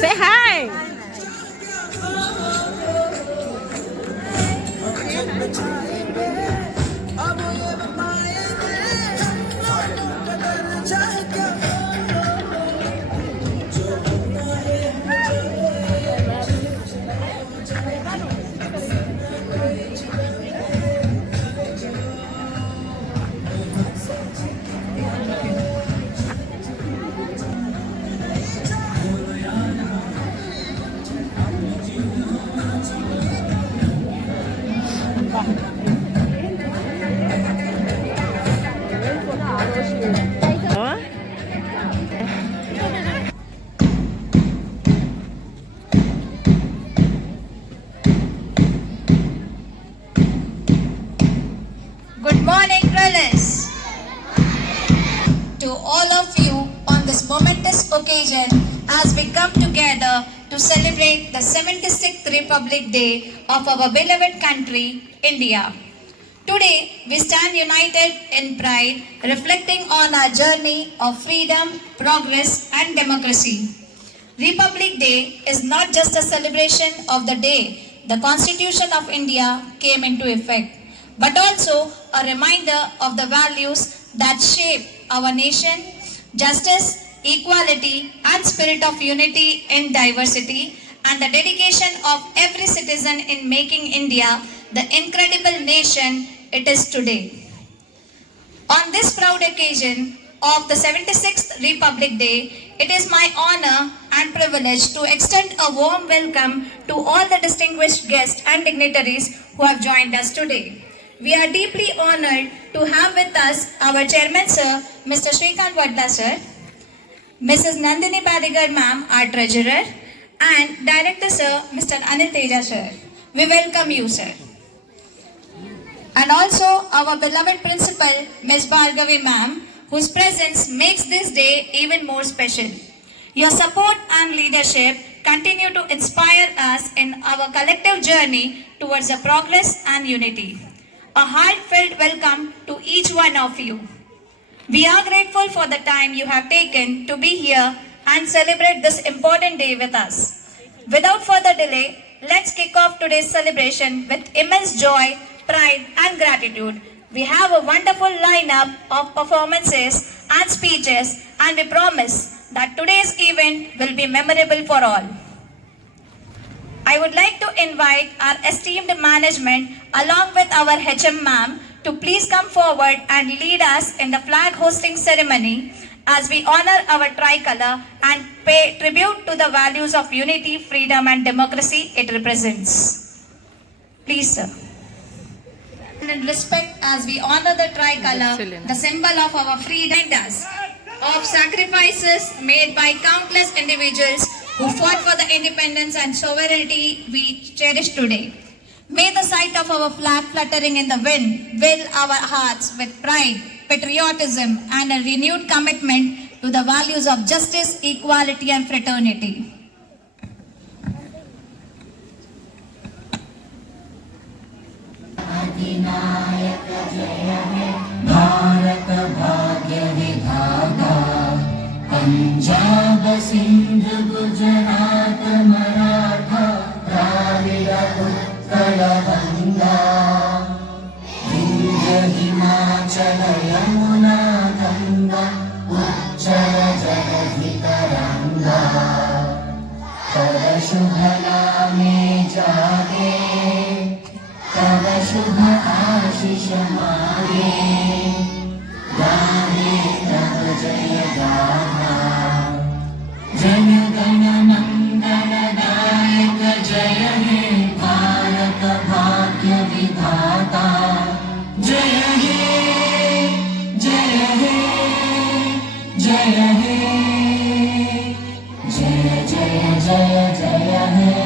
Say hi. Good morning, Trellis. To all of you on this momentous occasion as we come together to celebrate the 76th Republic Day of our beloved country, India. Today, we stand united in pride, reflecting on our journey of freedom, progress, and democracy. Republic Day is not just a celebration of the day the Constitution of India came into effect, but also a reminder of the values that shape our nation: justice, equality, and spirit of unity in diversity, and the dedication of every citizen in making India the incredible nation it is today. On this proud occasion of the 76th Republic Day, it is my honor and privilege to extend a warm welcome to all the distinguished guests and dignitaries who have joined us today. We are deeply honored to have with us our Chairman Sir, Mr. Shrikant Wadla Sir, Mrs. Nandini Padigar Ma'am, our Treasurer, and Director Sir, Mr. Anil Teja Sir. We welcome you, sir. And also our beloved Principal, Ms. Bhargavi Ma'am, whose presence makes this day even more special. Your support and leadership continue to inspire us in our collective journey towards the progress and unity. A heartfelt welcome to each one of you. We are grateful for the time you have taken to be here and celebrate this important day with us. Without further delay, let's kick off today's celebration with immense joy, pride, and gratitude. We have a wonderful lineup of performances and speeches, and we promise that today's event will be memorable for all. I would like to invite our esteemed management along with our HM ma'am to please come forward and lead us in the flag hosting ceremony as we honor our tricolor and pay tribute to the values of unity, freedom, and democracy it represents. Please, sir. In respect as we honor the tricolor, the symbol of our freedom, of sacrifices made by countless individuals who fought for the independence and sovereignty we cherish today. May the sight of our flag fluttering in the wind fill our hearts with pride, patriotism, and a renewed commitment to the values of justice, equality, and fraternity. Punjab Sindh Gujarat Maratha Dravid Utkal Ganga Vindhya Himachal Yamuna Ganga उच्चल जलधि तरंगा तव शुभ नामे जागे तव शुभ आशीष मागे गाहे तव जय गाथा जन गण मंगल दायक जय हे भारत भाग्य विधाता जय हे जय हे जय हे जय जय जय जय हे.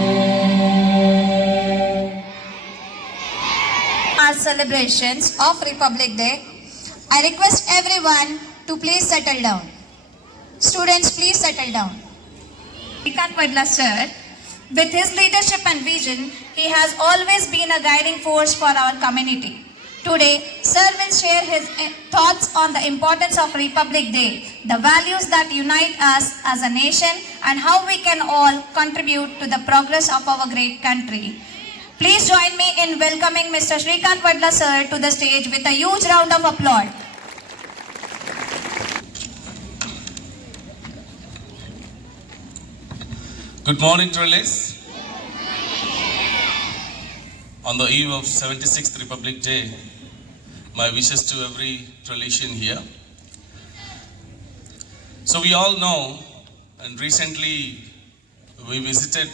Our celebrations of Republic Day, I request everyone to please settle down. Students, please settle down. Shrikant Wadla sir, with his leadership and vision, he has always been a guiding force for our community. Today, Sir will share his thoughts on the importance of Republic Day, the values that unite us as a nation, and how we can all contribute to the progress of our great country. Please join me in welcoming Mr. Shrikant Vadla Sir to the stage with a huge round of applause. Good morning, Trellis. On the eve of 76th Republic Day, my wishes to every Trellisian here. So we all know, and recently we visited,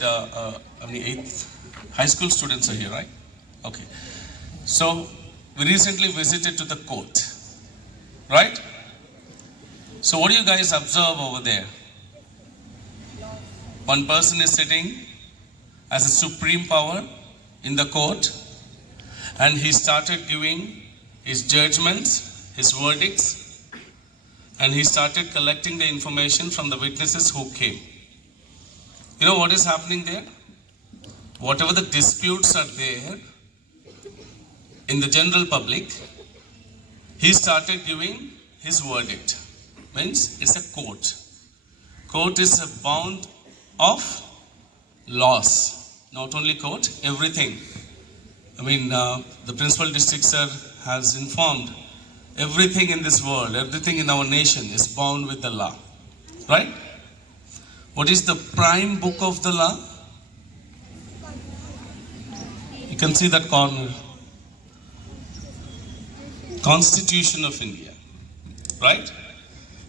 high school students are here, right? Okay. So we recently visited to the court, right? So what do you guys observe over there? One person is sitting as a supreme power in the court, and he started giving his judgments, his verdicts, and he started collecting the information from the witnesses who came. You know what is happening there? Whatever the disputes are there in the general public, he started giving his verdict. Means it's a court. Court is a bound of laws. Not only court, everything. The principal district sir has informed everything in this world, everything in our nation is bound with the law. Right? What is the prime book of the law? You can see that corner. Constitution of India. Right?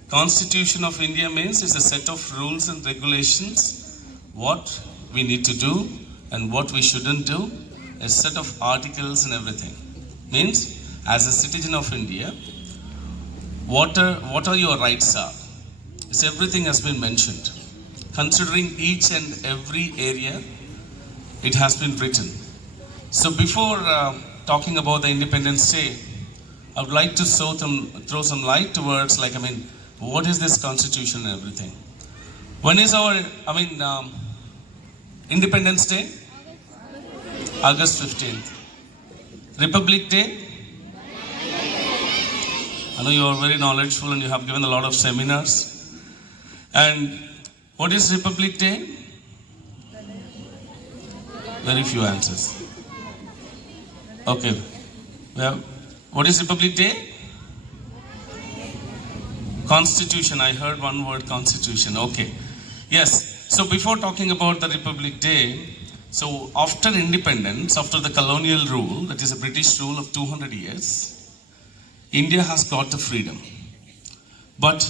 Constitution of India means it's a set of rules and regulations, what we need to do and what we shouldn't do, a set of articles and everything. Means, as a citizen of India, what are your rights are? It's everything has been mentioned. Considering each and every area, it has been written. So before talking about the Independence Day, I would like to throw some light towards what is this constitution and everything. When is our, Independence Day? August 15th. Republic Day? I know you are very knowledgeable and you have given a lot of seminars. And what is Republic Day? Very few answers. Okay. Well, what is Republic Day? Constitution. I heard one word, Constitution. Okay. Yes. So before talking about the Republic Day, so after independence, after the colonial rule, that is a British rule of 200 years, India has got the freedom. But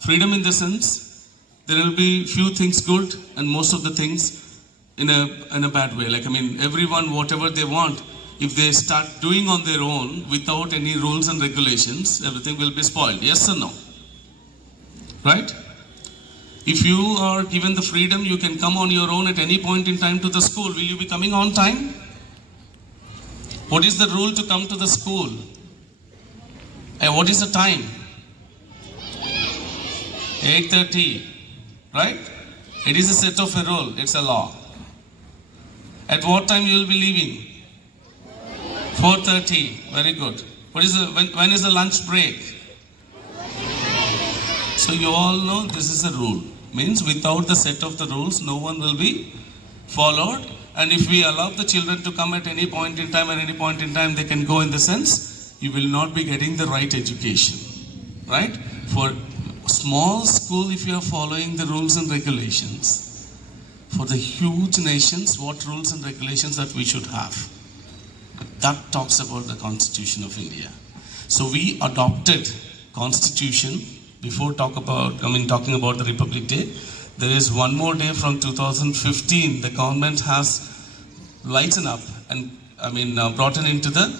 freedom in the sense, there will be few things good and most of the things in a bad way. Everyone, whatever they want, if they start doing on their own without any rules and regulations, everything will be spoiled. Yes or no? Right? If you are given the freedom, you can come on your own at any point in time to the school. Will you be coming on time? What is the rule to come to the school? And what is the time? 8:30. Right? It is a set of a rule. It's a law. At what time you will be leaving? 4:30. Very good. When is the lunch break? So you all know this is a rule. Means without the set of the rules, no one will be followed. And if we allow the children to come at any point in time, they can go in the sense, you will not be getting the right education. Right? For small school, if you are following the rules and regulations, for the huge nations, what rules and regulations that we should have? That talks about the Constitution of India. So we adopted Constitution. Before talking about the Republic Day, there is one more day from 2015. The government has lightened up and brought it into the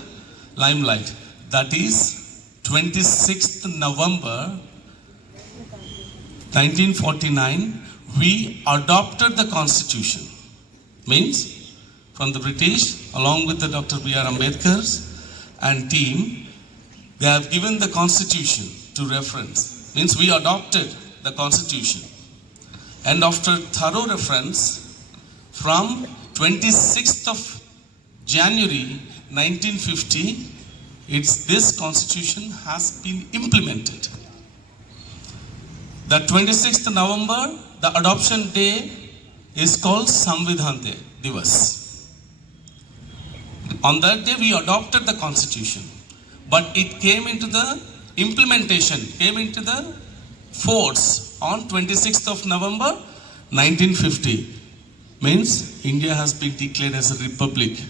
limelight. That is 26th November 1949. We adopted the Constitution. Means from the British, along with the Dr. B.R. Ambedkar and team, they have given the Constitution to reference. Means we adopted the Constitution. And after thorough reference, from 26th of January 1950, this constitution has been implemented. The 26th November, the adoption day is called Samvidhan Divas. On that day, we adopted the constitution, but it came into the implementation, came into the force on 26th of November 1950. Means India has been declared as a republic.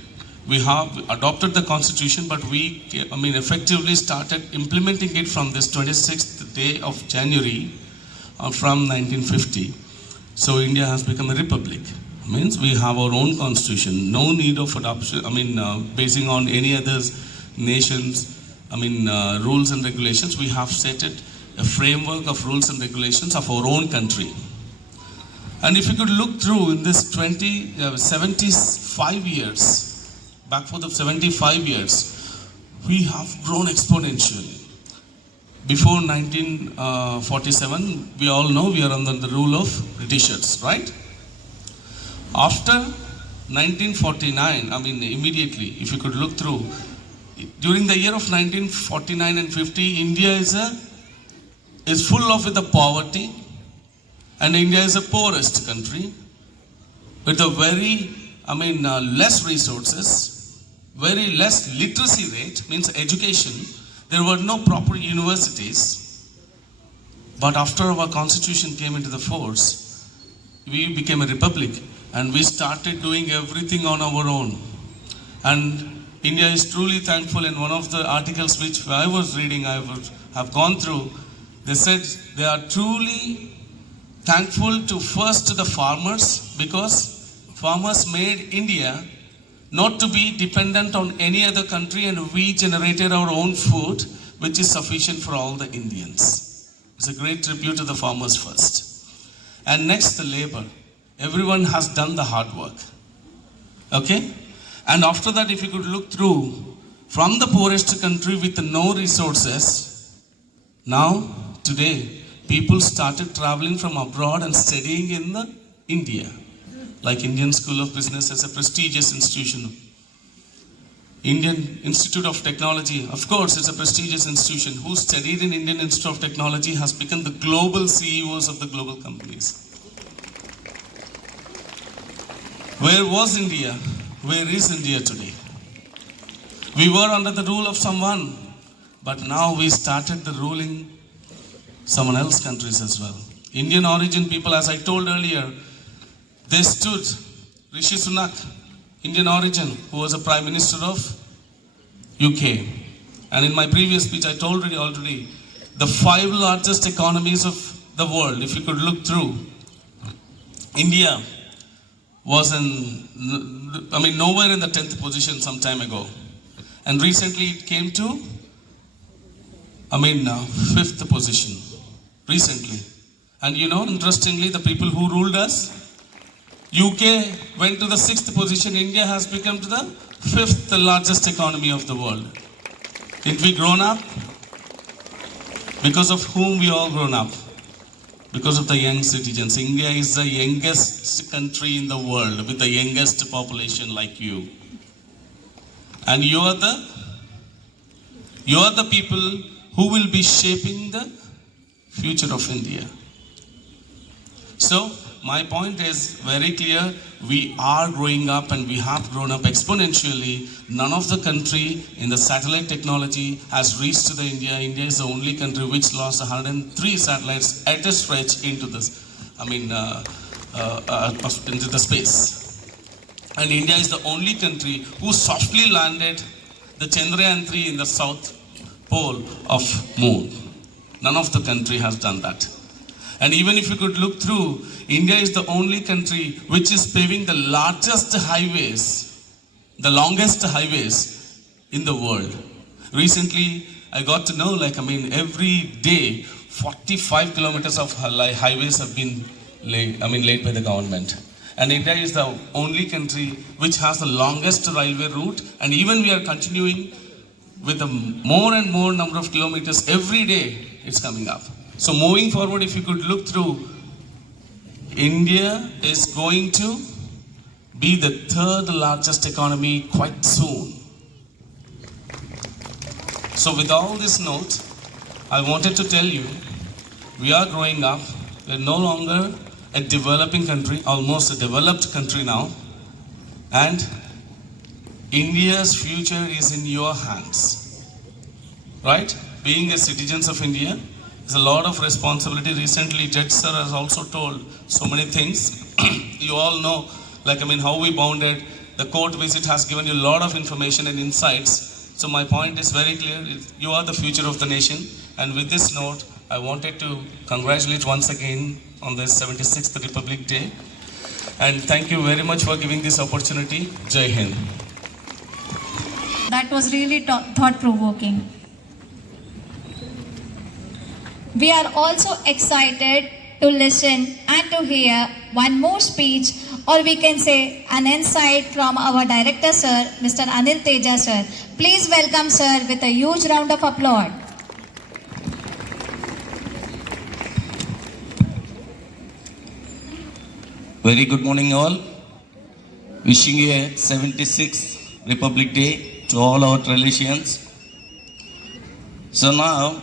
We have adopted the constitution, but we effectively started implementing it from this 26th day of January from 1950. So India has become a republic. Means we have our own constitution. No need of adoption, basing on any other nations, rules and regulations. We have set it a framework of rules and regulations of our own country. And if you could look through in this 75 years, backward of 75 years, we have grown exponentially. Before 1947, we all know we are under the rule of Britishers, right? After 1949, immediately, if you could look through, during the year of 1949 and 50, India is full of the poverty, and India is the poorest country with a very, less resources, very less literacy rate, means education. There were no proper universities. But after our constitution came into the force, we became a republic and we started doing everything on our own. And India is truly thankful. In one of the articles which I was reading, have gone through, they said they are truly thankful to first the farmers, because farmers made India not to be dependent on any other country, and we generated our own food, which is sufficient for all the Indians. It's a great tribute to the farmers first. And next, the labor. Everyone has done the hard work. Okay? And after that, if you could look through, from the poorest country with no resources, now, today, people started traveling from abroad and studying in India. Like Indian School of Business as a prestigious institution. Indian Institute of Technology, of course, it's a prestigious institution. Who studied in Indian Institute of Technology has become the global CEOs of the global companies. Where was India? Where is India today? We were under the rule of someone, but now we started the ruling someone else's countries as well. Indian origin people, as I told earlier, they stood. Rishi Sunak, Indian origin, who was a Prime Minister of UK. And in my previous speech, I told you already, the 5 largest economies of the world, if you could look through, India was nowhere in the 10th position some time ago. And recently it came to, 5th position. Recently. And interestingly, the people who ruled us, UK went to the 6th position. India has become to the 5th largest economy of the world. Didn't we grown up? Because of whom we all grown up? Because of the young citizens. India is the youngest country in the world with the youngest population like you. And you are the people who will be shaping the future of India. So, my point is very clear. We are growing up and we have grown up exponentially. None of the country in the satellite technology has reached to the India. India is the only country which lost 103 satellites at a stretch into this, into the space. And India is the only country who softly landed the Chandrayaan 3 in the south pole of moon. None of the country has done that. And even if you could look through, India is the only country which is paving the largest highways, the longest highways in the world. Recently, I got to know, every day, 45 kilometers of highways have been laid by the government. And India is the only country which has the longest railway route, and even we are continuing with a more and more number of kilometers every day it's coming up. So moving forward, if you could look through, India is going to be the 3rd largest economy quite soon. So with all this note, I wanted to tell you, we are growing up. We're no longer a developing country, almost a developed country now. And India's future is in your hands. Right? Being a citizens of India is a lot of responsibility. Recently, Judge Sir has also told so many things. You all know, how we bounded. The court visit has given you a lot of information and insights. So my point is very clear. You are the future of the nation. And with this note, I wanted to congratulate once again on this 76th Republic Day. And thank you very much for giving this opportunity. Jai Hind. That was really thought-provoking. We are also excited to listen and to hear one more speech, or we can say an insight from our director sir, Mr. Anil Teja sir. Please welcome sir with a huge round of applause. Very good morning all. Wishing you a 76th Republic Day to all our Trilicians. So now,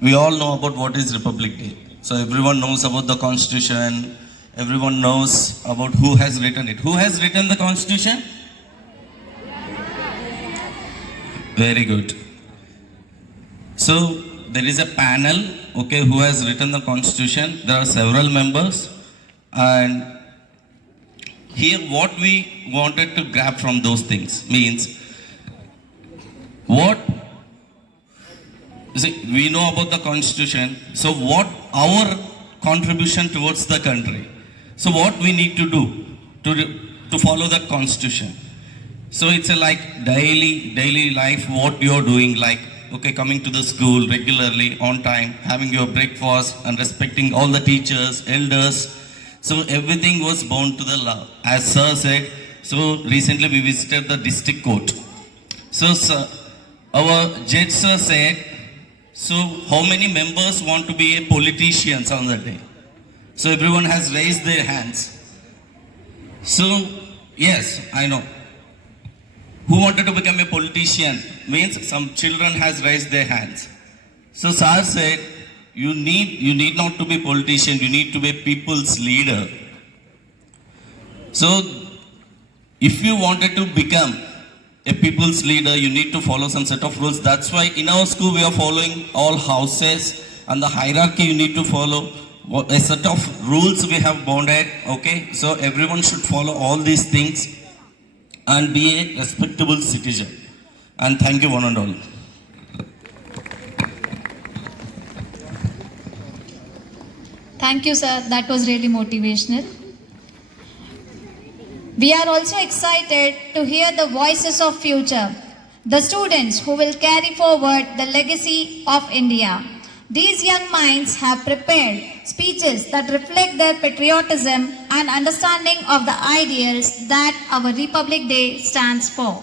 we all know about what is Republic Day. So everyone knows about the Constitution. Everyone knows about who has written it. Who has written the Constitution? Very good. So there is a panel, okay, who has written the Constitution. There are several members. And here what we wanted to grab from those things means we know about the Constitution, so what our contribution towards the country. So what we need to do to follow that Constitution. So it's a daily life, what you're doing, coming to the school regularly, on time, having your breakfast and respecting all the teachers, elders. So everything was bound to the law. As sir said, so recently we visited the district court. So sir, our judge sir said, so how many members want to be a politicians on that day? So everyone has raised their hands. So yes, I know. Who wanted to become a politician? Means some children has raised their hands. So sir said, you need not to be politician, you need to be people's leader. So if you wanted to become a people's leader, you need to follow some set of rules. That's why in our school we are following all houses and the hierarchy you need to follow. A set of rules we have bounded, okay? So everyone should follow all these things and be a respectable citizen. And thank you one and all. Thank you, sir. That was really motivational. We are also excited to hear the voices of future, the students who will carry forward the legacy of India. These young minds have prepared speeches that reflect their patriotism and understanding of the ideals that our Republic Day stands for.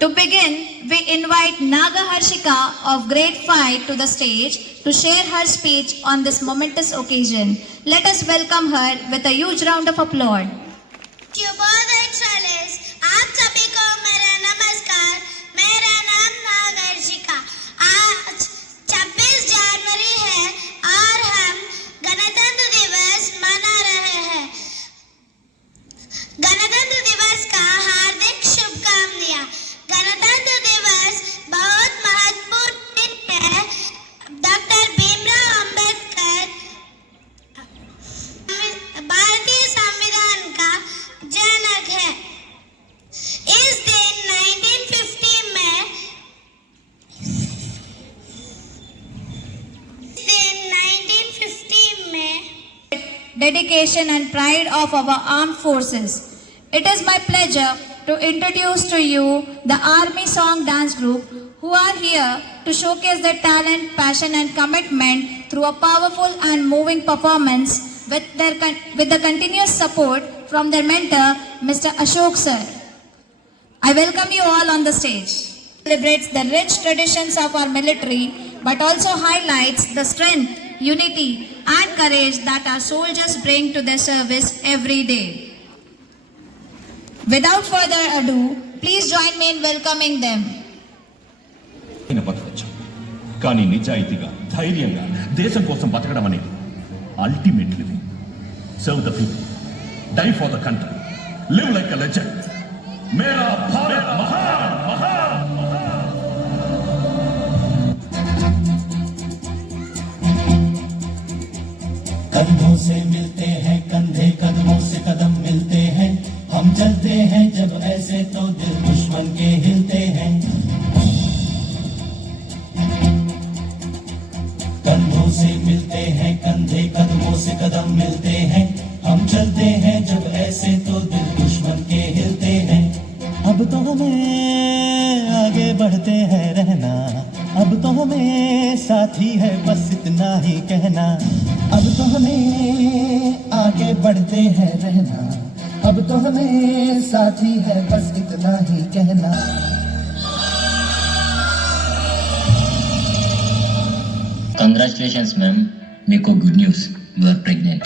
To begin, we invite Naga Harshika of grade 5 to the stage to share her speech on this momentous occasion. Let us welcome her with a huge round of applause. शुभोदय ट्रेलर्स, आप सभी को मेरा नमस्कार। मेरा नाम नागर्षिका। आज 26 जनवरी है और हम गणतंत्र दिवस मना रहे हैं। गणतंत्र दिवस का हार्दिक शुभकामनाएं। गणतंत्र दिवस बहुत महत्वपूर्ण दिन है। डॉक्टर भीमराव अंबेडकर भारतीय संविधान का जनक है। इस दिन 1950 में Dedication and pride of our armed forces. It is my pleasure to introduce to you the Army Song Dance Group, who are here to showcase their talent, passion and commitment through a powerful and moving performance with the continuous support from their mentor, Mr. Ashok sir. I welcome you all on the stage. Celebrates the rich traditions of our military, but also highlights the strength, unity and courage that our soldiers bring to their service every day. Without further ado, please join me in welcoming them. కానీ నిజాయితీగా ధైర్యంగా దేశం కోసం బతకడం అనేది ultimate living. Serve the people, die for the country, live like a legend. మేరా భారత్ మహాన్ మహాన్ మహాన్. कंधों से मिलते हैं कंधे, कदमों से कदम मिलते हैं, हम चलते हैं जब ऐसे तो दिल दुश्मन के हिलते हैं. कंधों से मिलते हैं कंधे, कदमों से कदम मिलते हैं, हम चलते हैं जब ऐसे तो दिल दुश्मन के हिलते हैं. अब तो हमें आगे बढ़ते हैं रहना, अब तो हमें साथी है बस इतना ही कहना. अब तो हमें आगे बढ़ते हैं रहना, अब तो हमें साथी है बस इतना ही कहना. Congratulations, ma'am. Meko, good news. You are pregnant.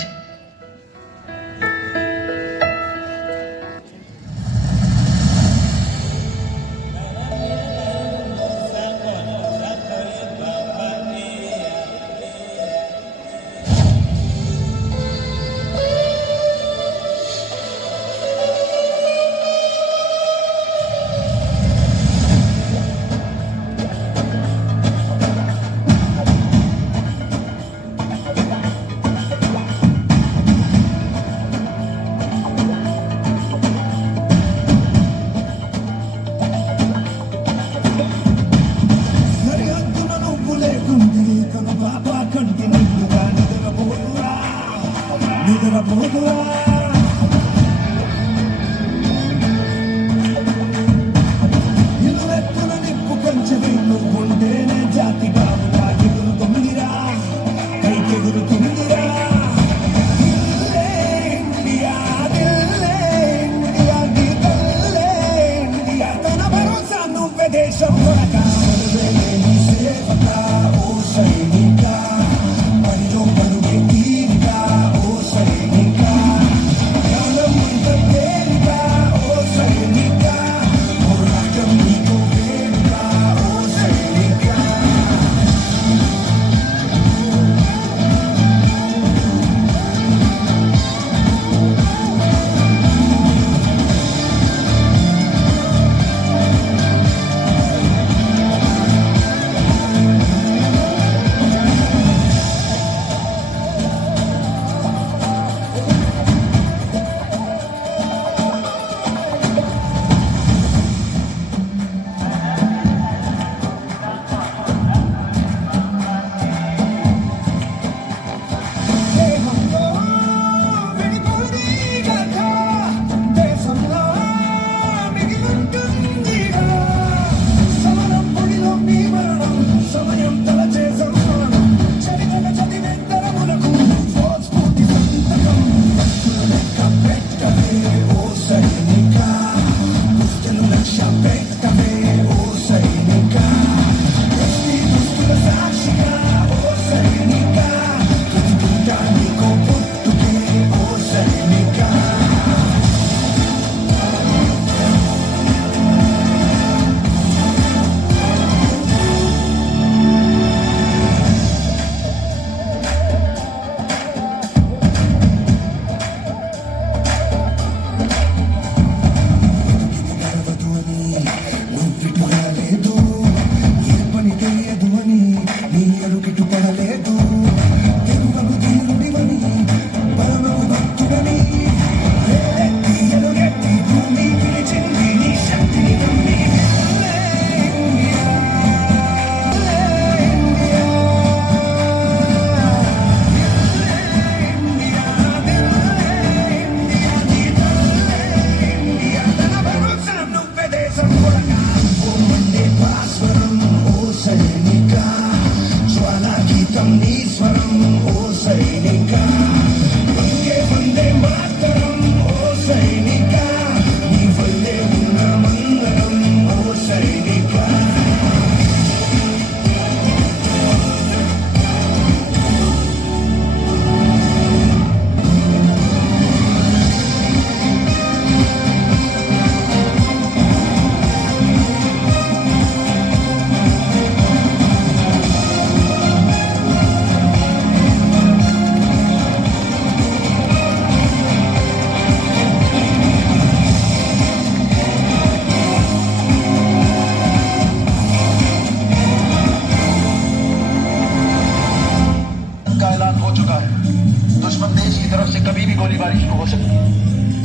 गोलीबारी शुरू हो सकती है।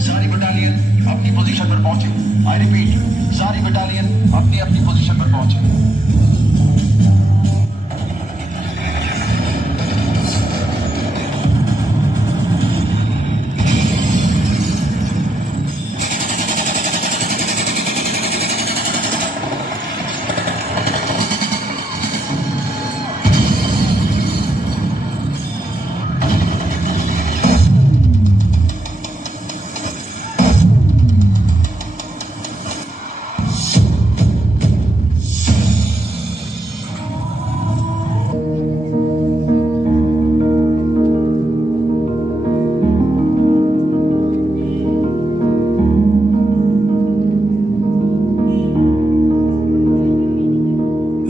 सारी बटालियन अपनी पोजीशन पर पहुंचे। आई रिपीट, सारी बटालियन अपनी अपनी पोजीशन पर पहुंचे।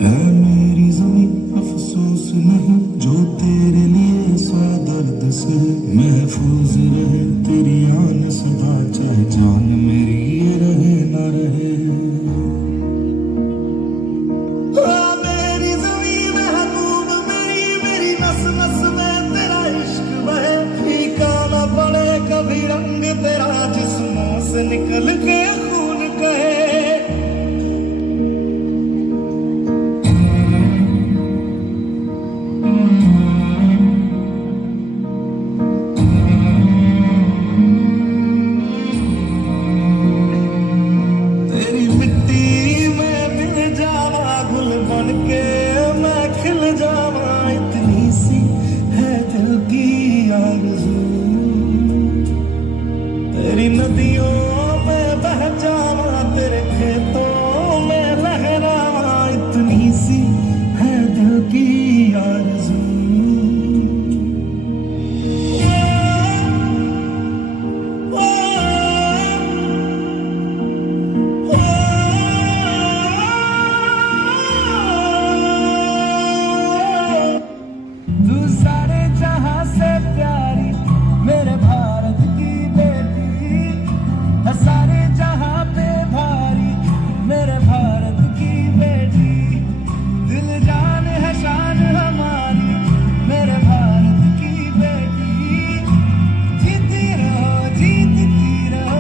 है मेरी ज़मीं अफसोस नहीं जो तेरे लिए सौ दर्द से महफूज रहे तेरी आन सदा चाहे जान मेरी ये रहे ना रहे। मेरी ज़मीं महबूब मेरी नस नस में तेरा इश्क बहे फीका न पड़े कभी रंग तेरा जिस्मों से निकल के खून कहे। तेरी मिट्टी में मिल जावा गुल बन के मैं खिल जावा इतनी सी है दिल की आरज़ू। तेरी नदियों में बह जावा तेरे खेतों में लहरावा इतनी सी है दिल की आरज़ू। तू सारे जहां से प्यारी मेरे भारत की बेटी है, सारे जहां पे भारी मेरे भारत की बेटी। दिल जान है शान हमारी मेरे भारत की बेटी। जीती रहो जीतती रहो।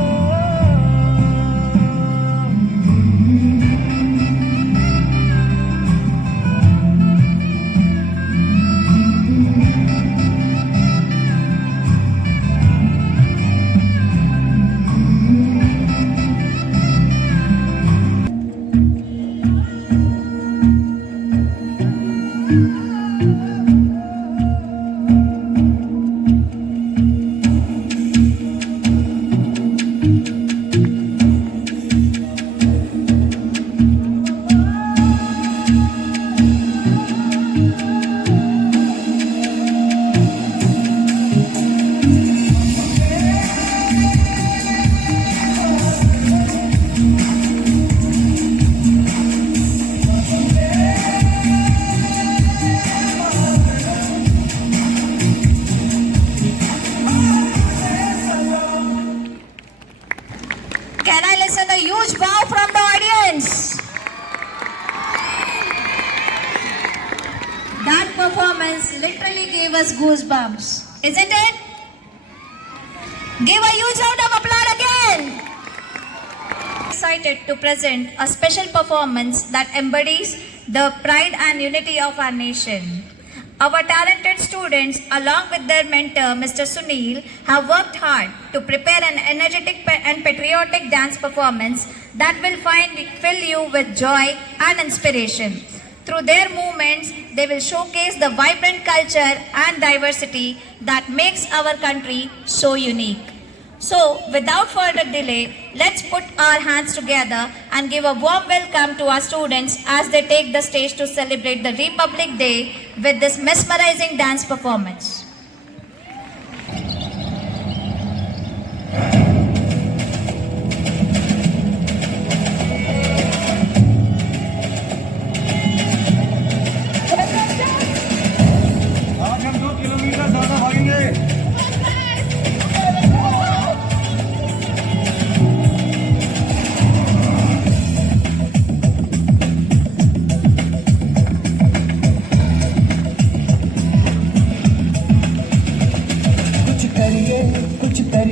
Can I listen a huge bow from the audience? That performance literally gave us goosebumps, isn't it? Give a huge round of applause again. Excited to present a special performance that embodies the pride and unity of our nation. Our talented students, along with their mentor, Mr. Sunil, have worked hard to prepare an energetic and patriotic dance performance that will fill you with joy and inspiration. Through their movements, they will showcase the vibrant culture and diversity that makes our country so unique. So, without further delay, let's put our hands together and give a warm welcome to our students as they take the stage to celebrate the Republic Day with this mesmerizing dance performance. आज हम 2 kilometre ज्यादा भागेंगे। कुछ करिए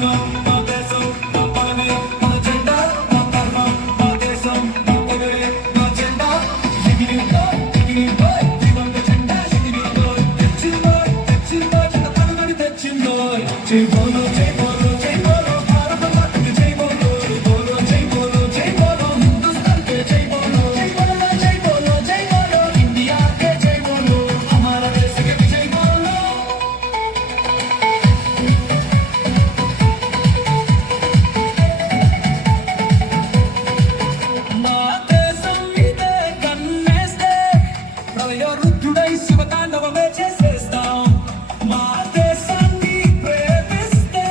ధర్మం మా దేశం మా పని మా జెండా మా ధర్మం మా దేశం మా పగడే మా జెండా జిగిరితో దివంగ జెండా జిగిరితో తెచ్చిందో జత పలుగడి తెచ్చిందో జై బోలో జై బోలో జై బోలో భారత మాతకి జై బోలో బోలో జై బోలో జై బోలో హిందుస్తాన్ के जय बोलो जय बोलो जय बोलो जय बोलो इंडिया के जय बोलो हमारा देश के भी जय बोलो మా దేశం ఇదే కన్నేస్తే ప్రళయరుద్ధుడై శివతాండవమే చేసేస్తాం మా దేశాన్ని ప్రేమిస్తే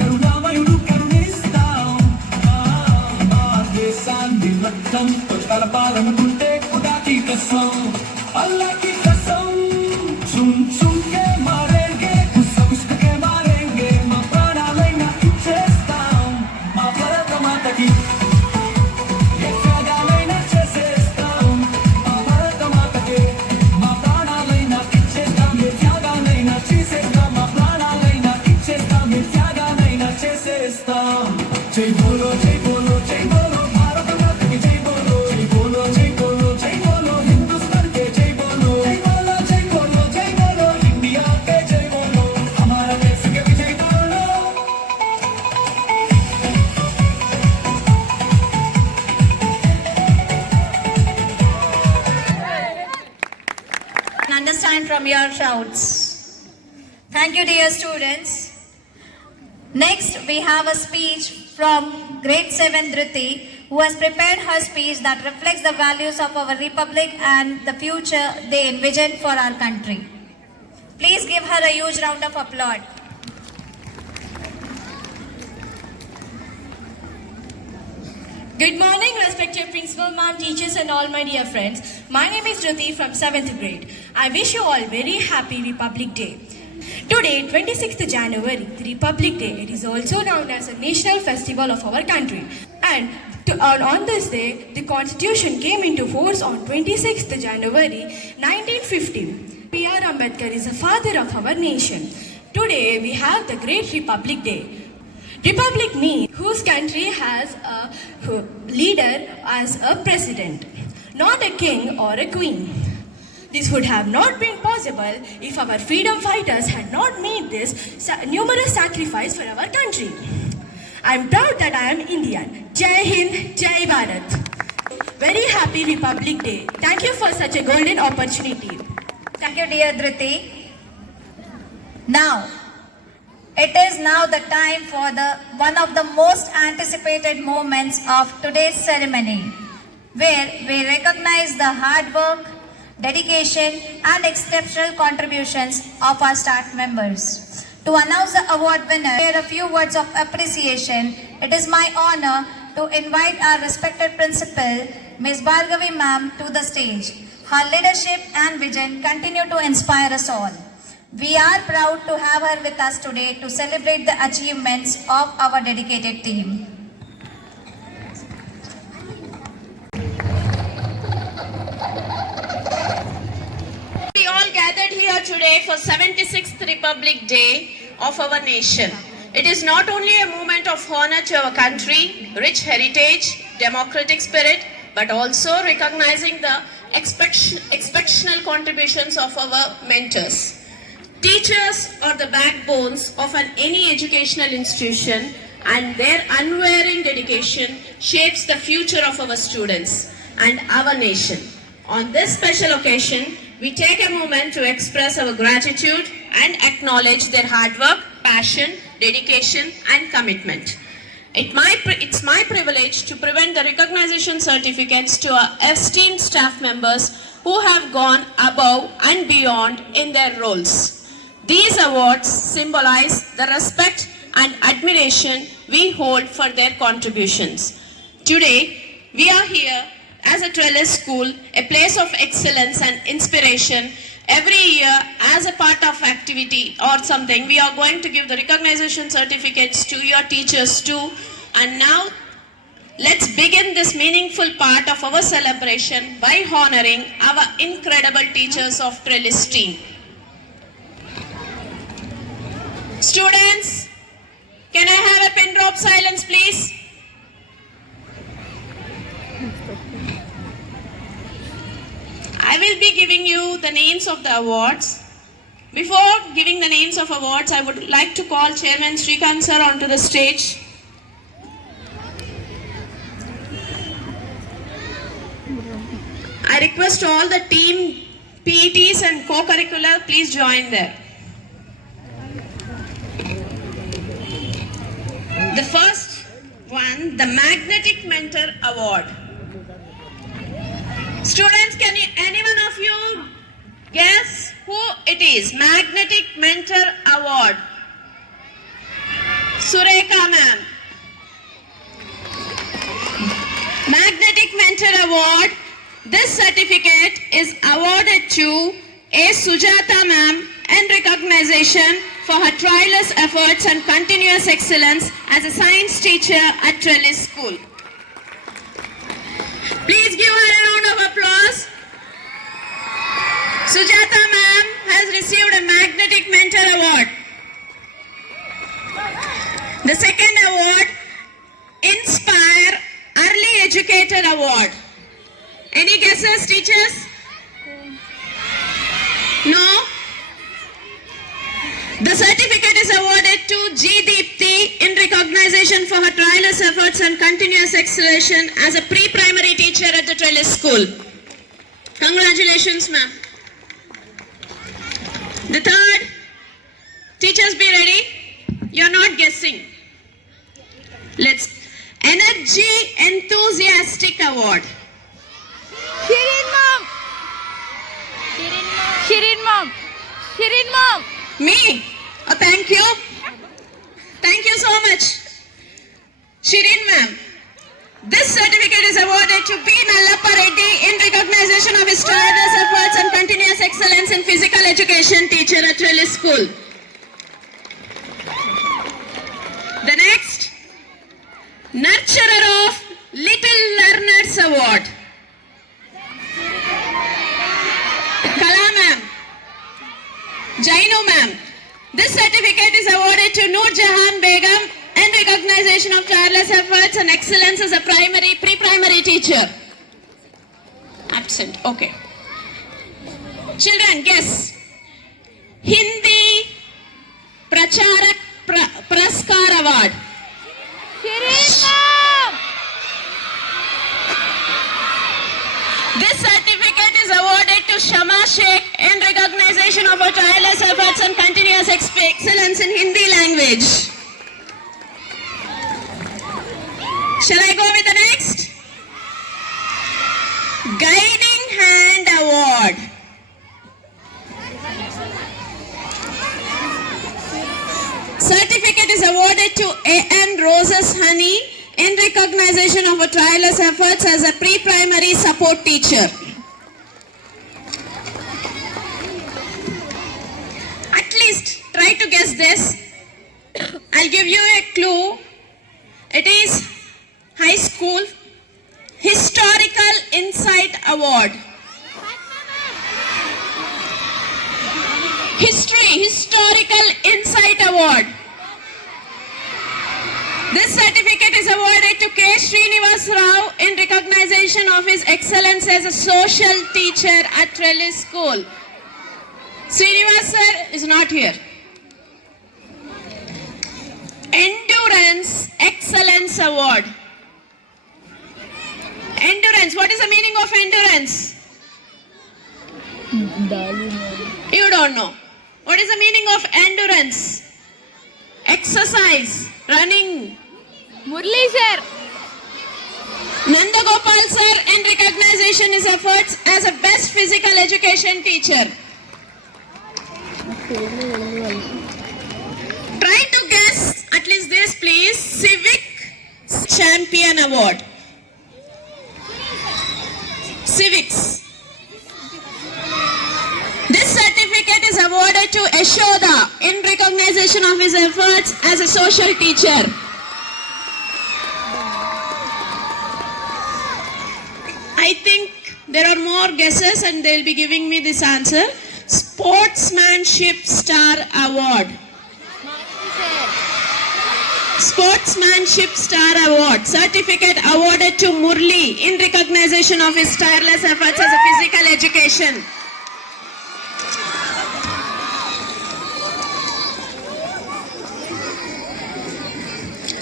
కరుణామయుడు కరుణిస్తాం మా దేశాన్ని రక్తంతో కలపాలనుకుంటే ఖుదాకి కసం అల్లాకి కసం చుమ్ చుమ్ కే మారేంగే గుస్సా గుస్సా కే మారేంగే మా ప్రాణాలైనా ఇచ్చేస్తాం మా భారత మాతకి ఏ త్యాగాలైనా చేసేస్తాం మా భారత మాతకి మా ప్రాణాలైనా ఇచ్చేస్తాం ఏ త్యాగాలైనా చేసేస్తాం మా ప్రాణాలైనా ఇచ్చేస్తాం ఏ త్యాగాలైనా చేసేస్తాం జై బోలో జై బోలో జై బోలో భారత మాతకి జై బోలో జై బోలో జై బోలో జై బోలో హిందుస్తాన్ के जय बोलो जय बोलो जय बोलो जय बोलो इंडिया के जय बोलो हमारा देश के भी जय बोलो Understand from your shouts. Thank you, dear students. Next, we have a speech from grade 7 Dhriti, who has prepared her speech that reflects the values of our republic and the future they envision for our country. Please give her a huge round of applause. Good morning, respected principal, ma'am, teachers and all my dear friends. My name is Jyoti from 7th grade. I wish you all very happy Republic Day. Today, 26th January, the Republic Day, it is also known as a national festival of our country. And on this day, the Constitution came into force on 26th January 1950. P.R. Ambedkar is the father of our nation. Today, we have the Great Republic Day. Republic means whose country has a leader as a president, not a king or a queen. This would have not been possible if our freedom fighters had not made this numerous sacrifice for our country. I am proud that I am Indian. Jai Hind, Jai Bharat. Very happy Republic Day. Thank you for such a golden opportunity. Thank you, dear Dhriti. Now, it is now the time for one of the most anticipated moments of today's ceremony, where we recognize the hard work, dedication and exceptional contributions of our staff members. To announce the award winner, share a few words of appreciation, it is my honor to invite our respected principal, Ms. Bhargavi ma'am, to the stage. Her leadership and vision continue to inspire us all. We are proud to have her with us today to celebrate the achievements of our dedicated team. We all gathered here today for 76th Republic Day of our nation. It is not only a moment of honor to our country, rich heritage, democratic spirit, but also recognizing the exceptional contributions of our mentors. Teachers are the backbones of any educational institution, and their unwavering dedication shapes the future of our students and our nation. On this special occasion, we take a moment to express our gratitude and acknowledge their hard work, passion, dedication and commitment. It's my privilege to present the recognition certificates to our esteemed staff members who have gone above and beyond in their roles. These awards symbolize the respect and admiration we hold for their contributions. Today, we are here as a Trellis School, a place of excellence and inspiration. Every year, as a part of activity or something, we are going to give the recognition certificates to your teachers too. And now, let's begin this meaningful part of our celebration by honoring our incredible teachers of Trellis team. Students, Can I have a pin drop silence, please? I will be giving you the names of the awards. Before giving the names of awards, I would like to call Chairman Srikanth sir onto the stage. I request all the team PETs and co-curricular, please join there. The first one, the Magnetic Mentor Award. Students, can any one of you guess who it is? Magnetic Mentor Award. Sureka ma'am. Magnetic Mentor Award. This certificate is awarded to A. Sujata ma'am in recognition for her tireless efforts and continuous excellence as a science teacher at Trellis School. Please give her a round of applause. Sujata ma'am has received a Magnetic Mentor Award. The second award, Inspire Early Educator Award. Any guesses, teachers? No? The certificate is awarded to G. Deepthi in recognition for her tireless efforts and continuous excellence as a pre-primary teacher at the Trellis School. Congratulations, ma'am. The third, teachers be ready. You're not guessing. Let's, Energy Enthusiastic Award. Shirin mom. Shirin mom. Shirin mom. Me? Oh, thank you. Thank you so much. Shirin ma'am. This certificate is awarded to P. Nallappa Reddy in recognition of his tireless efforts and continuous excellence in physical education teacher at Trellis School. The next, Nurturer of Little Learners Award. Kala ma'am. Jainu ma'am. This certificate is awarded to Noor Jahan Begum in recognition of tireless efforts and excellence as a pre-primary teacher. Absent. Okay. Children, guess. Hindi Pracharak Praskar Award. This certificate is awarded to Shama Sheikh in recognition of her tireless efforts and continuous excellence in Hindi language. Shall I go with the next? Guiding Hand Award. Certificate is awarded to A.N. Roses Honey in recognition of her tireless efforts as a pre-primary support teacher. At least try to guess this. I'll give you a clue. It is High School Historical Insight Award. Historical Insight Award. This certificate is awarded to K. Srinivas Rao in recognition of his excellence as a social teacher at Trellis School. Srinivas sir is not here. Endurance Excellence Award. Endurance. What is the meaning of endurance? You don't know. What is the meaning of endurance? Exercise, running. Murli sir. Nandagopal sir in recognition his efforts as a best physical education teacher. Try to guess at least this, please. Civic Champion Award. Civics. This certificate is awarded to Yashoda in recognition of his efforts as a social teacher. I think there are more guesses and they'll be giving me this answer. Sportsmanship Star Award. Sportsmanship Star Award, certificate awarded to Murli in recognition of his tireless efforts as a physical education.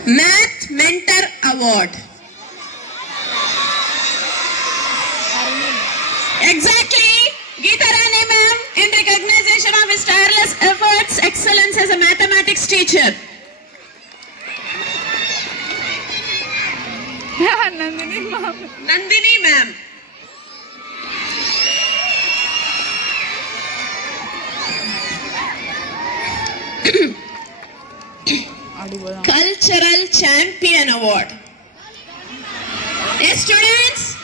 Math Mentor Award. Exactly, Geeta Rani ma'am in recognition of his tireless efforts, excellence as a mathematics teacher. Nandini ma'am. Cultural Champion Award. Yes, students,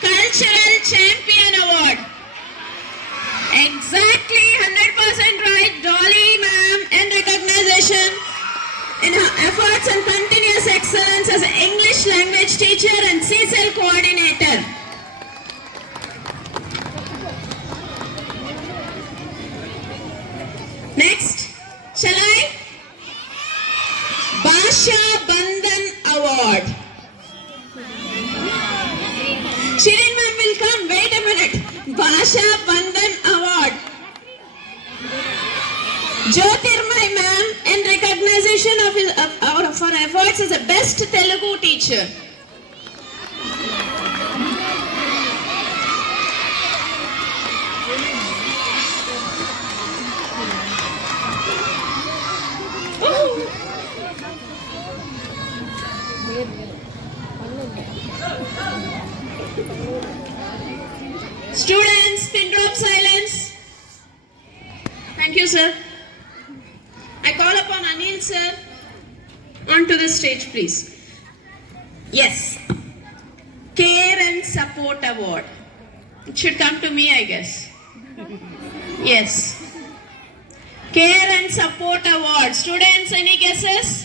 Cultural Champion Award. Exactly 100% right, Dolly ma'am, in recognition in her efforts and continuous excellence as an English language teacher and CSL coordinator. Next, shall I? Basha Bandhan Award. Shirin ma'am will come. Wait a minute. Basha Bandhan Award. Jyotirmay ma'am in recognition of her efforts as a best Telugu teacher. Students, pin drop silence. Thank you, sir. I call upon Anil, sir, onto the stage, please. Yes. Care and Support Award. It should come to me, I guess. Yes. Care and Support Award. Students, any guesses?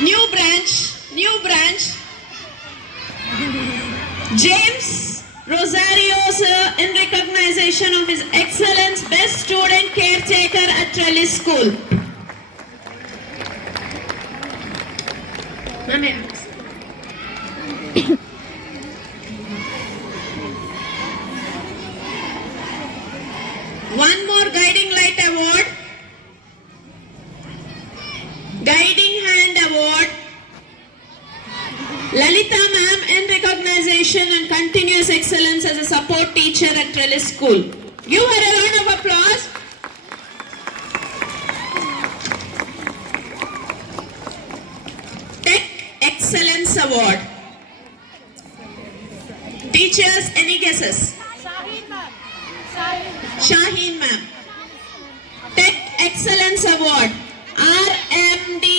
New branch. James Rosario, sir, in recognition of his excellence, best student caretaker at Trellis School. One more Guiding Light Award. Guiding Hand Award. Lalita ma'am in recognition and continuous excellence as a support teacher at Trellis School. Give her a round of applause. Tech Excellence Award. Teachers, any guesses? Shaheen ma'am. Tech Excellence Award. RMD.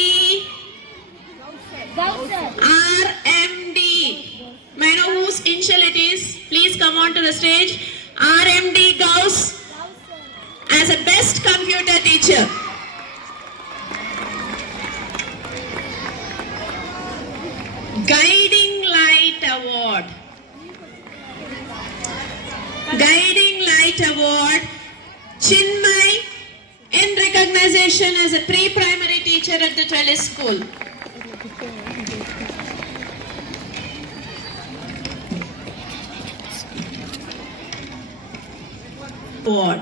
May I know whose initial it is? Please come on to the stage. RMD Gauss as a best computer teacher. Guiding Light Award. Guiding Light Award. Chinmay in recognition as a pre-primary teacher at the Trellis School. Award.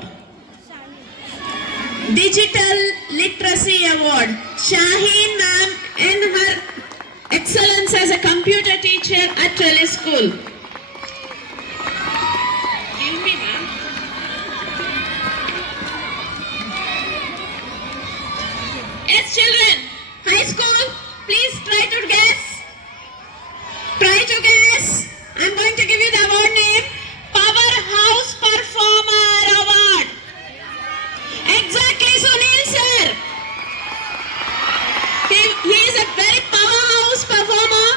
Digital Literacy Award. Shaheen ma'am in her excellence as a computer teacher at Trellis School. Give me ma'am. Yes, children. High school, please try to guess. Try to guess. I'm going to give you the award name. Powerhouse Performer Award. Exactly, Sunil sir. He is a very powerhouse performer.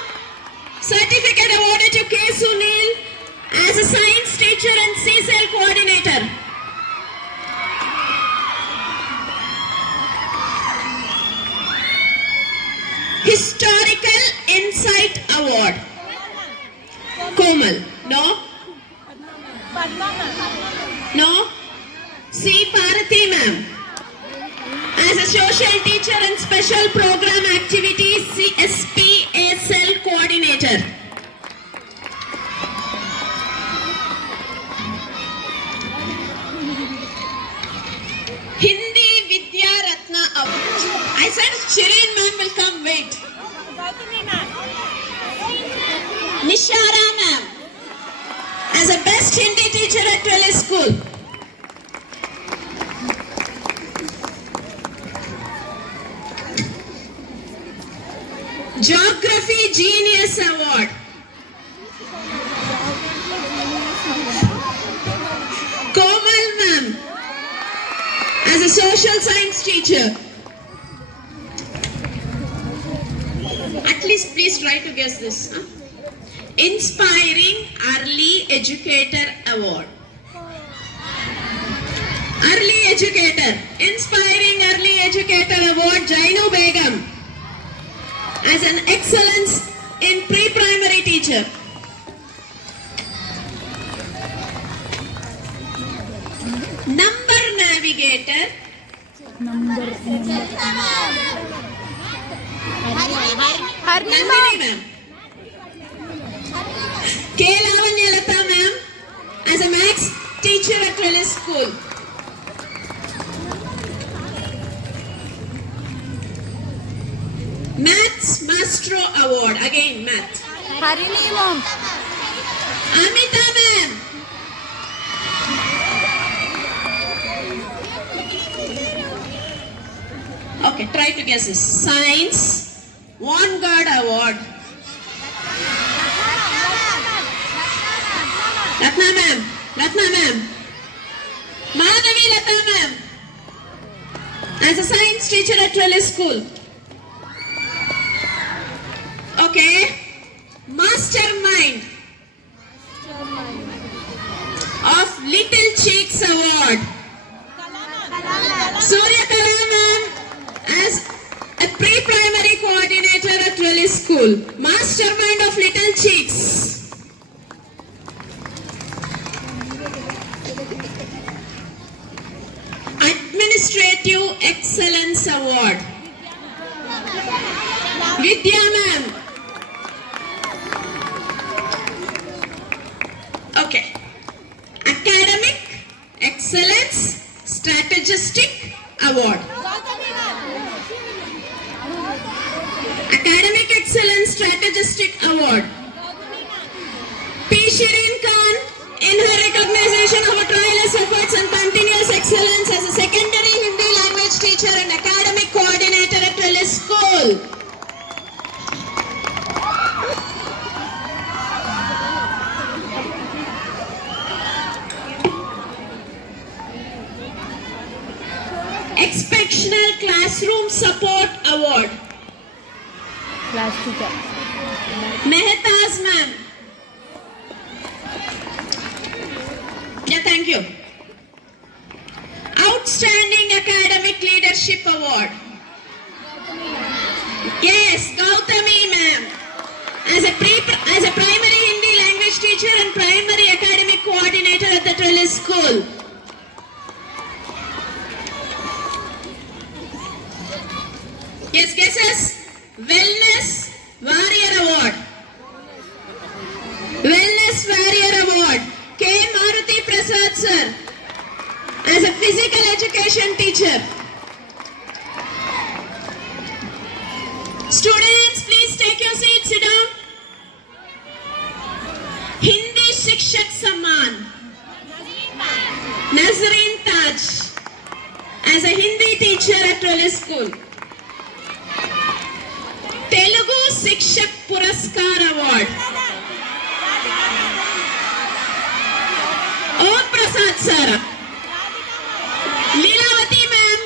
Certificate awarded to K. Sunil as a science teacher and CSL coordinator. Historical Insight Award. Komal. No? No? C. Parathi ma'am. As a social Special Program Activities CSPASL Coordinator. Hindi Vidya Ratna Award. I said Shireen ma'am will come, wait. Nishara ma'am as a best Hindi teacher at Trellis School. Geography Genius Award. Komal ma'am as a social science teacher. At least please try to guess this. Huh? Inspiring Early Educator Award. Early Educator. Inspiring Early Educator Award, Jainu Begum as an excellence in pre-primary teacher. Number Navigator. Nandini ma'am. K. Lavanyalata ma'am as a maths teacher at Trellis School. Maths Maestro Award, again math. Harini mom. Amita ma'am. Okay, try to guess this. Science Vanguard Award. Ratna ma'am. Ratna ma'am. Madhavi Lata ma'am as a science teacher at Trellis School. Okay. Mastermind of Little Cheeks Award. Surya Kala ma'am as a pre-primary coordinator at Trellis School. Mastermind of Little Cheeks. Administrative Excellence Award. Vidya ma'am. Okay. Academic Excellence Strategistic Award. Academic Excellence Strategistic Award. P. Shireen Khan in her recognition of her tireless efforts and continuous excellence as a secondary Hindi language teacher and academic coordinator at Trellis School. Exceptional Classroom Support Award. Class teacher. Mehta's ma'am. Yeah, thank you. Outstanding Academic Leadership Award. Yes, Gautami ma'am. As a primary Hindi language teacher and primary academic coordinator at the Trellis School. Yes, guesses? Wellness Warrior Award. Wellness Warrior Award. K. Maruti Prasad sir as a physical education teacher. Students, please take your seats, sit down. Hindi Shikshak Samman. Nazreen Taj as a Hindi teacher at Trellis School. Telugu Shikshak Puraskar Award. Om Prasad sir. Leelavati ma'am.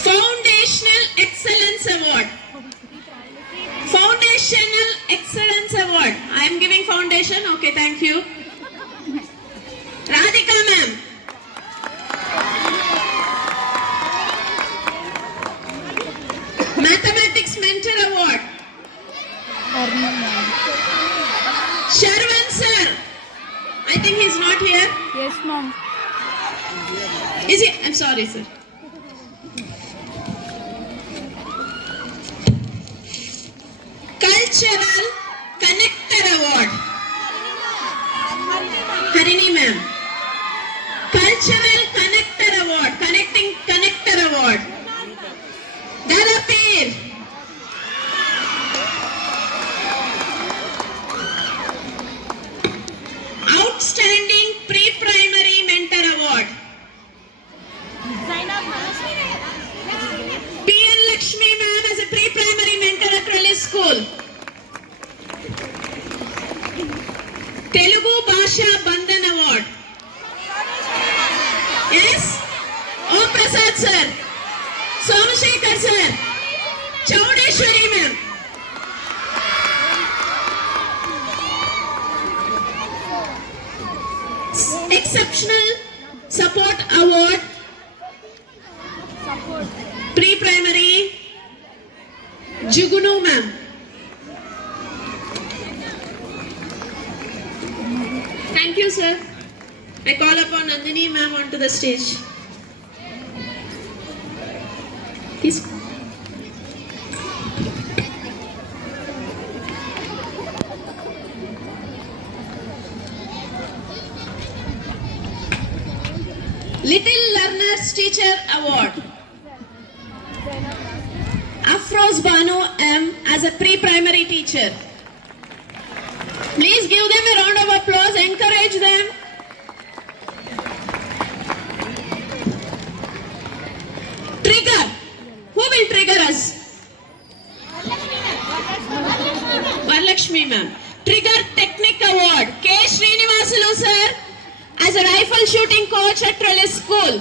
Foundational Excellence Award. Foundational Excellence Award. I am giving foundation. Okay, thank you. Radhika ma'am. Mathematics Mentor Award. song. Is it? I'm sorry, sir. Cultural Connector Award. Harini ma'am. Cultural Connector Award. Connector Award. Dharapir. Outstanding Pre-Primary Mentor Award. P.N. Lakshmi ma'am as a pre-primary mentor at Trellis School. Telugu Bhasha Bandhan Award. Yes? Om Prasad sir. Somashekar sir. Chaudeshwari ma'am. Exceptional Support Award. Pre-primary Jugunu ma'am. Thank you, sir. I call upon Nandini ma'am onto the stage. Please. Little Learners Teacher Award. Afroz Banu M as a pre-primary teacher. Please give them a round of applause, encourage them. Trigger. Who will trigger us? Varalakshmi ma'am. Trigger Technic Award. K. Srinivasulu sir as a rifle shooting coach at Trellis School.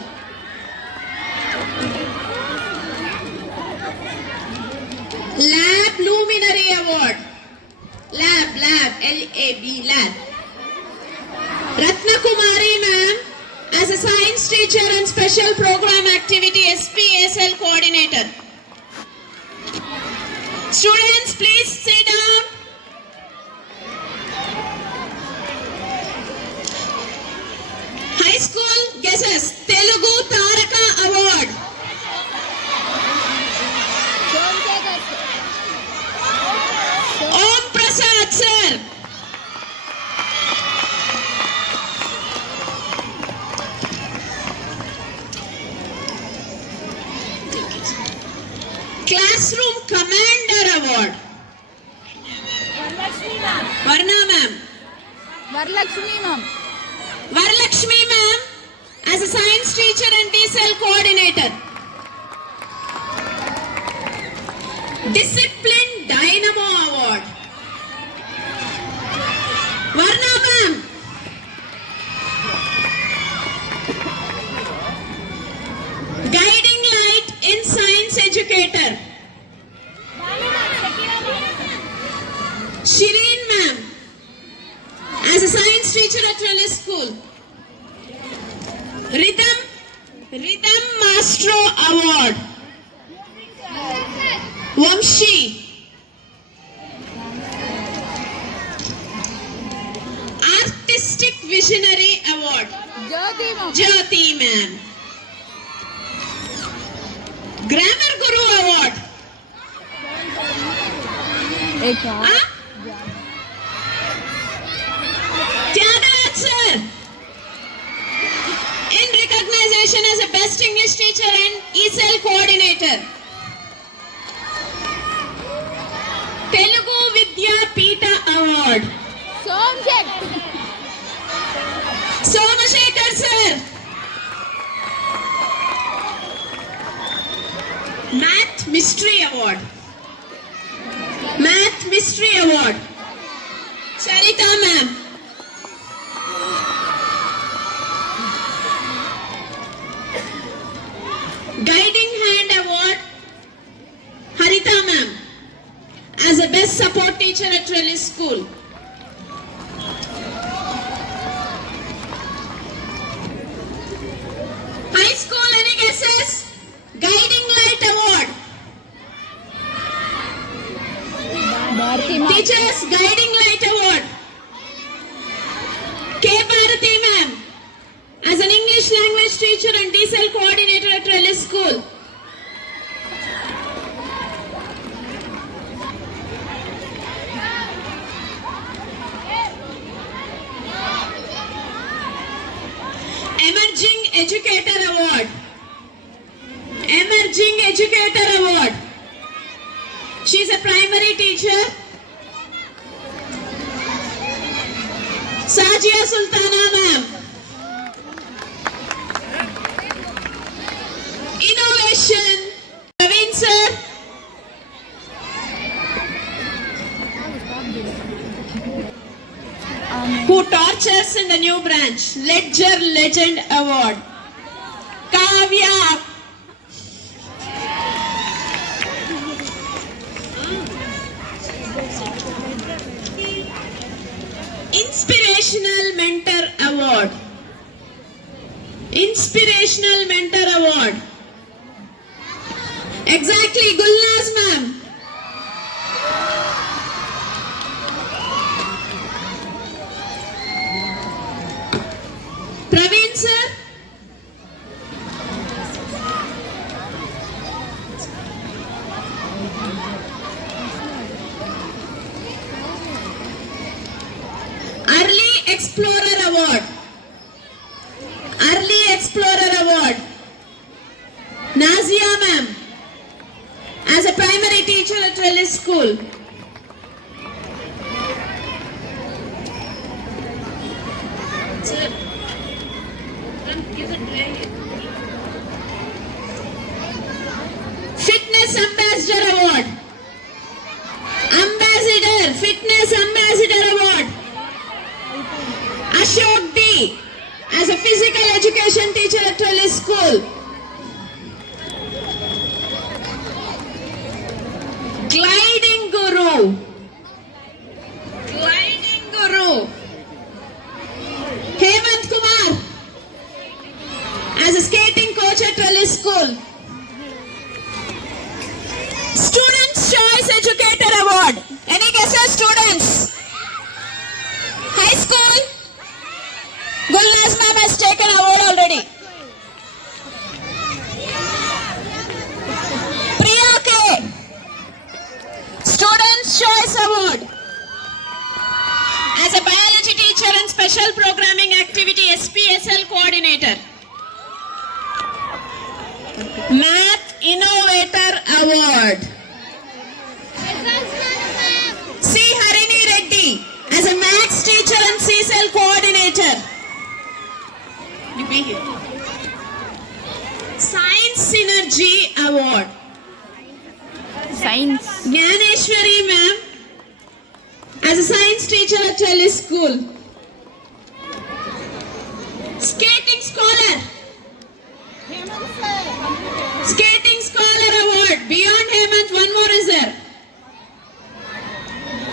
Lab Luminary Award. Lab, L-A-B, Lab. Ratna Kumari ma'am as a science teacher and special program activity SPSL coordinator. Students, please sit down. High school guesses. Telugu Taraka Award. Om Prasad sir. Classroom Commander Award. Varna ma'am. Varalakshmi ma'am as a science teacher and T-cell coordinator. Discipline Dynamo Award. Varna ma'am. Guiding Light in Science Educator. Shireen ma'am as a science teacher at Trellis School. Rhythm Maestro Award. Vamshi. Artistic Visionary Award. Jyoti ma'am. Grammar Guru Award. Tyagaraja sir. In recognition as a best English teacher and ESL coordinator. Telugu Vidya Peeta Award. Somashekar sir. Math Mystery Award. Math Mystery Award. Sarita ma'am. Guiding Hand Award. Harita ma'am as a best support teacher at Trellis School. High school any guesses? Guiding Light Award. Teachers Guiding Light Award. K. Bharati ma'am as Educator Award. Emerging Educator Award. She is a primary teacher. Sajia Sultana ma'am. Innovation. Praveen sir. Who tortures in the new branch. Ledger Legend Award. Kavya. Inspirational Mentor Award. Inspirational Mentor Award. Exactly, Gulnaz ma'am. Praveen sir. Early Explorer Award. Early Explorer Award. Nazia ma'am. As a primary teacher at Trellis School. Sir. Fitness Ambassador Award. Ambassador, Fitness Ambassador Award. Ashok D. As a physical education teacher at Trellis School. Gliding Guru. Gliding Guru. Hemant Kumar. As a skating coach at Trellis School. Students' Choice Educator Award. Any guesses, students? High school? Gulnaz ma'am has taken award already. Priya K. Students' Choice Award. As a biology teacher and special programming activity SPSL coordinator. Math Innovator Award. C. Harini Reddy as a maths teacher and CSL coordinator. You be here. Science Synergy Award. Science. Gyaneshwari ma'am as a science teacher at Trellis School. Skating Scholar. Skating Scholar Award. Beyond Hemant, one more is there.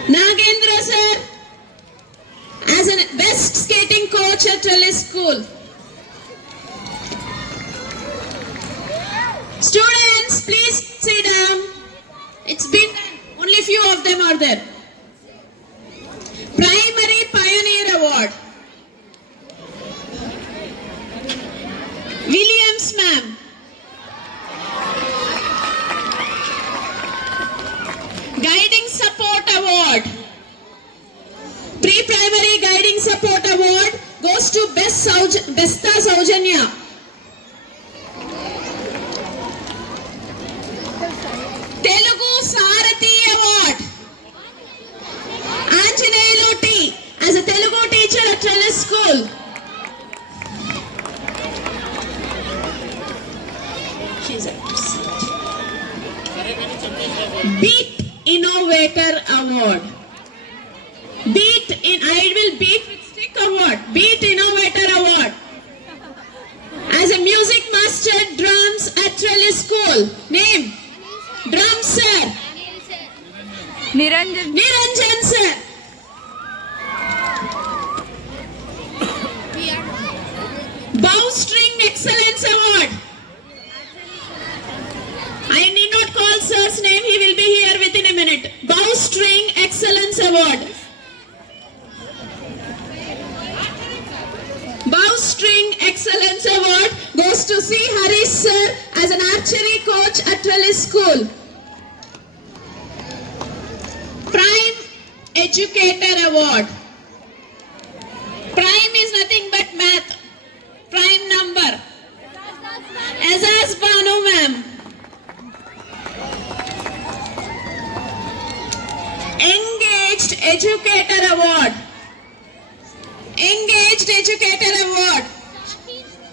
Nagendra sir as a best skating coach at Trellis School. Students, please sit down. It's been done. Only few of them are there. Primary Pioneer Award. Williams ma'am. Guiding Support Award. Pre-Primary Guiding Support Award goes to Besta Saujanya. Telugu Sarathi Award. Anjaneyulu T. As a Telugu teacher at Trellis School. Beat Innovator Award. I will beat with stick award. Beat Innovator Award. As a music master drums at Trellis School. Name? Drum sir. Niranjan sir. Bowstring Excellence Award. I need not call sir's name. He will be here within a minute. Bowstring Excellence Award. Bowstring Excellence Award goes to C. Harish sir as an archery coach at Trellis School. Prime Educator Award. Prime is nothing but math. Prime number. Engaged Educator Award. Engaged Educator Award.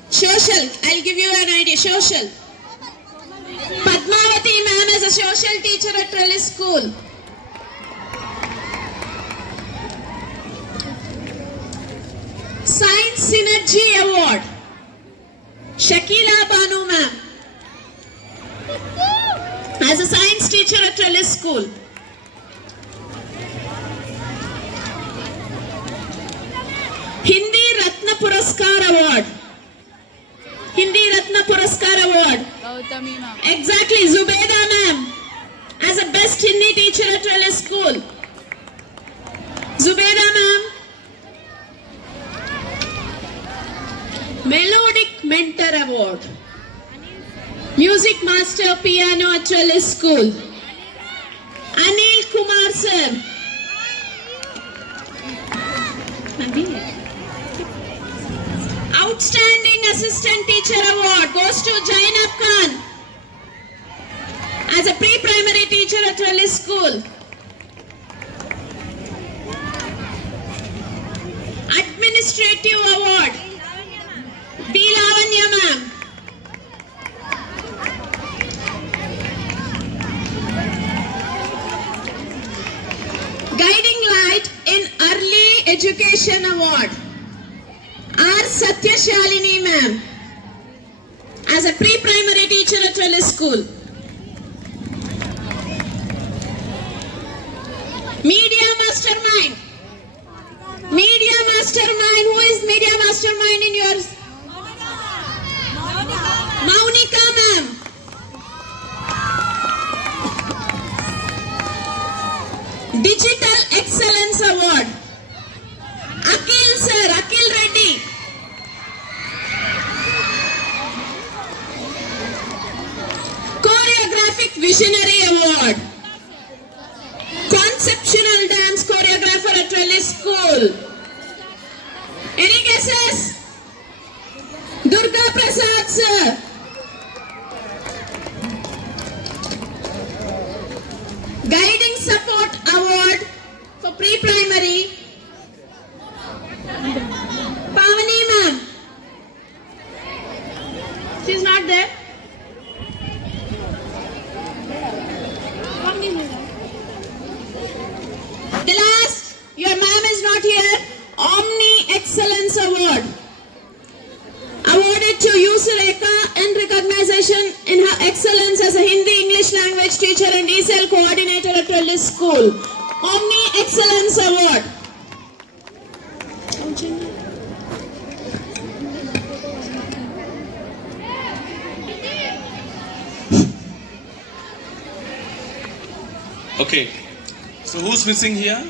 Social. I'll give you an idea. Social. Padmavati ma'am is a social teacher at Trellis School. Science Synergy Award. Shakila Banu ma'am as a science teacher at Trellis School. Hindi Ratna Puraskar Award. Hindi Ratna Puraskar Award. Exactly, Zubeda ma'am as a best Hindi teacher at Trellis School. Zubeda ma'am. Melodic Mentor Award. Music Master Piano at Trellis School. Anil Kumar sir. Outstanding Assistant Teacher Award goes to Jainab Khan as a pre-primary teacher at Trellis School. Administrative Award. B. Lavanya ma'am. Guiding Light in Early Education Award. R. Satyashalini ma'am as a pre-primary teacher at Trellis School. Media Mastermind. Media Mastermind. Who is Media Mastermind in yours? Maunika ma'am. Digital Excellence Award. Akil sir, Akil Reddy. Choreographic Visionary Award. Conceptual Dance Choreographer at Trellis School. Any guesses? Durga Prasad sir. Guiding Support Award for Pre-Primary. Pavani ma'am. She's not there. The last, your ma'am is not here. Omni Excellence Award. Awarded to Yusreka in recognition in her excellence as a Hindi English language teacher and ESL coordinator at Trellis School. Omni Excellence Award. Okay. So who's missing here?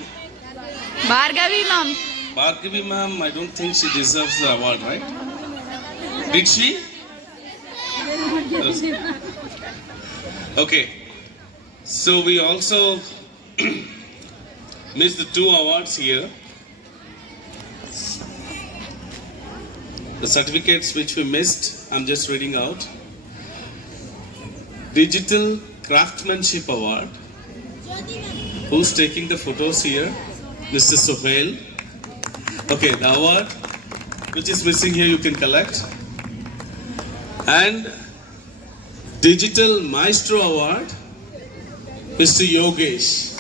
Bhargavi ma'am. Bhargavi ma'am, I don't think she deserves the award, right? Did she? Okay. So we also missed the 2 awards here. The certificates which we missed, I'm just reading out. Digital Craftsmanship Award. Who's taking the photos here? Mr. Sohail. Okay, the award which is missing here you can collect. And Digital Maestro Award, Mr. Yogesh,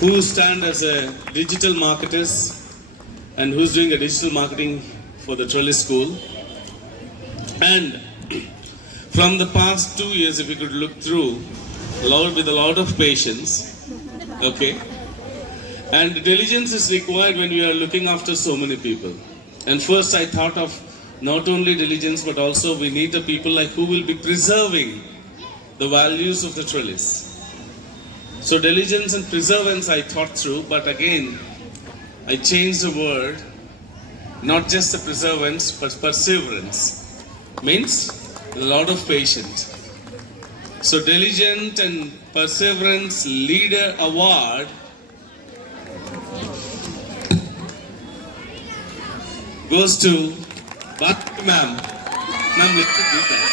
who stand as a digital marketers and who's doing a digital marketing for the Trellis School. And from the past 2 years, if you could look through, with a lot of patience, okay, and diligence is required when you are looking after so many people. And first I thought of not only diligence, but also we need the people like who will be preserving the values of the Trellis. So diligence and perseverance I thought through, but again, I changed the word, not just the perseverance, but perseverance. Means a lot of patience. So diligent and perseverance leader award goes to Bhargavi ma'am. Ma'am, let me do that.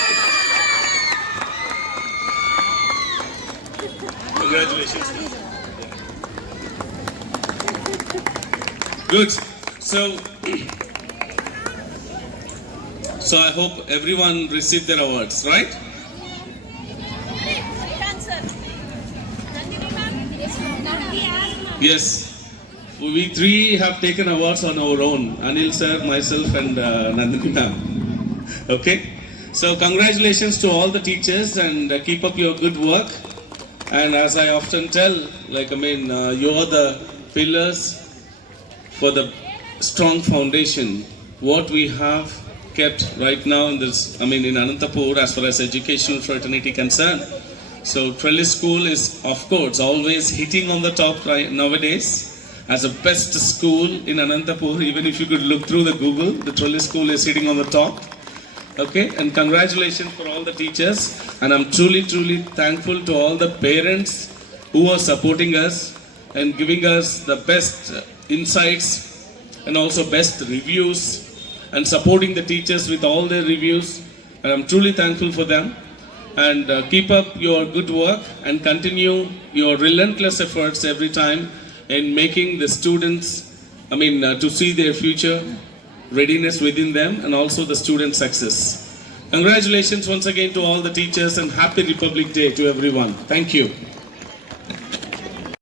Congratulations, ma'am. Good. So I hope everyone received their awards, right? Yes. We three have taken awards on our own. Anil sir, myself and Nandini ma'am. Okay. So congratulations to all the teachers and keep up your good work. And as I often tell, you are the pillars for the strong foundation. What we have kept right now in this, in Anantapur as far as educational fraternity concerned. So Trellis School is, of course, always hitting on the top right nowadays as the best school in Anantapur. Even if you could look through the Google, the Trellis School is hitting on the top. Okay, and congratulations for all the teachers. And I'm truly, truly thankful to all the parents who are supporting us and giving us the best insights and also best reviews and supporting the teachers with all their reviews. And I'm truly thankful for them. And keep up your good work and continue your relentless efforts every time in making the students, to see their future readiness within them and also the student success. Congratulations once again to all the teachers and happy Republic Day to everyone. Thank you.